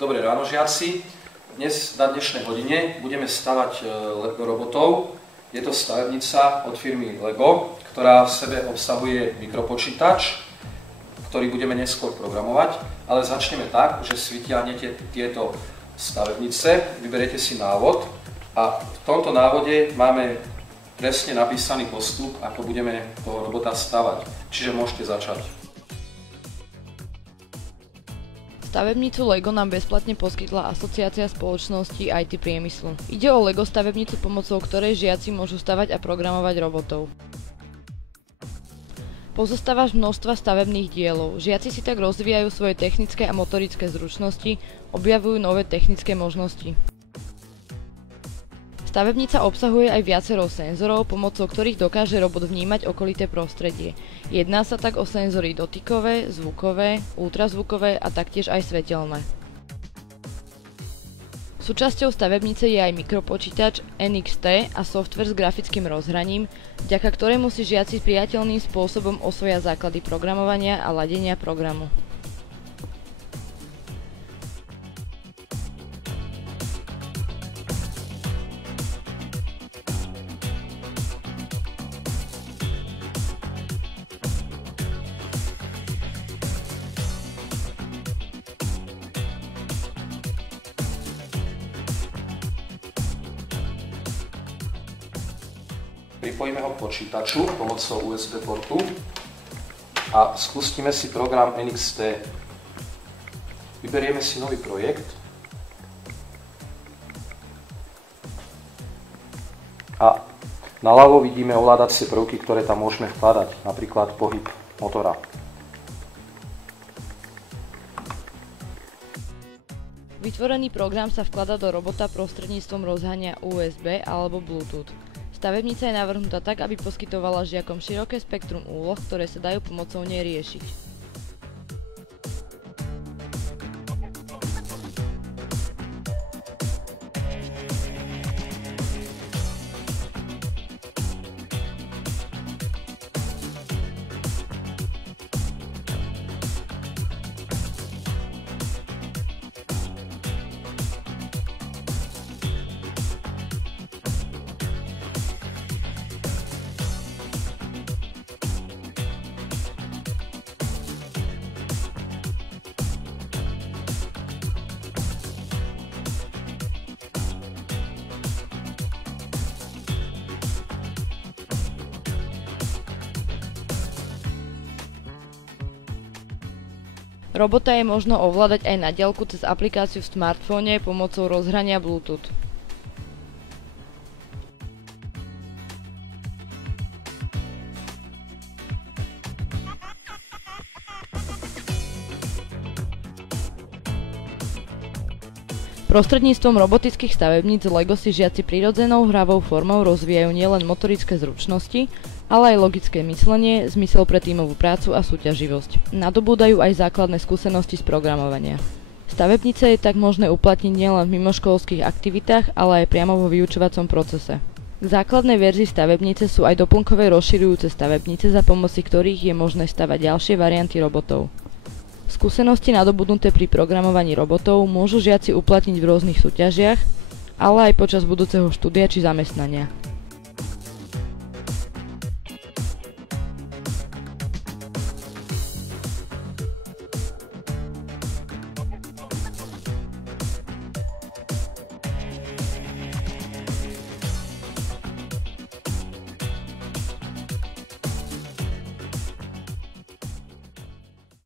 Dobré ráno, žiaci. Dnes na dnešnej hodine budeme stavať Lego robotov. Je to stavebnica od firmy Lego, ktorá v sebe obsahuje mikropočítač, ktorý budeme neskôr programovať. Ale začneme tak, že si vytiahnete tieto stavebnice, vyberiete si návod a v tomto návode máme presne napísaný postup, ako budeme toho robota stavať. Čiže môžete začať. Stavebnicu Lego nám bezplatne poskytla Asociácia spoločností IT priemyslu. Ide o Lego stavebnicu, pomocou ktorej žiaci môžu stavať a programovať robotov. Pozostáva z množstva stavebných dielov. Žiaci si tak rozvíjajú svoje technické a motorické zručnosti, objavujú nové technické možnosti. Stavebnica obsahuje aj viacero senzorov, pomocou ktorých dokáže robot vnímať okolité prostredie. Jedná sa tak o senzory dotykové, zvukové, ultrazvukové a taktiež aj svetelné. Súčasťou stavebnice je aj mikropočítač NXT a software s grafickým rozhraním, vďaka ktorému si žiaci priateľným spôsobom osvoja základy programovania a ladenia programu. Pripojíme ho k počítaču pomocou USB portu a spustíme si program NXT. Vyberieme si nový projekt a naľavo vidíme ovládacie prvky, ktoré tam môžeme vkladať, napríklad pohyb motora. Vytvorený program sa vkladá do robota prostredníctvom rozhrania USB alebo Bluetooth. Stavebnica je navrhnutá tak, aby poskytovala žiakom široké spektrum úloh, ktoré sa dajú pomocou nej riešiť. Robota je možno ovládať aj na diaľku cez aplikáciu v smartfóne pomocou rozhrania Bluetooth. Prostredníctvom robotických stavebníc Lego si žiaci prirodzenou hravou formou rozvíjajú nielen motorické zručnosti, ale aj logické myslenie, zmysel pre tímovú prácu a súťaživosť. Nadobúdajú aj základné skúsenosti z programovania. Stavebnice je tak možné uplatniť nielen v mimoškolských aktivitách, ale aj priamo vo vyučovacom procese. K základnej verzii stavebnice sú aj doplnkové rozširujúce stavebnice, za pomoci ktorých je možné stavať ďalšie varianty robotov. Skúsenosti nadobudnuté pri programovaní robotov môžu žiaci uplatniť v rôznych súťažiach, ale aj počas budúceho štúdia či zamestnania.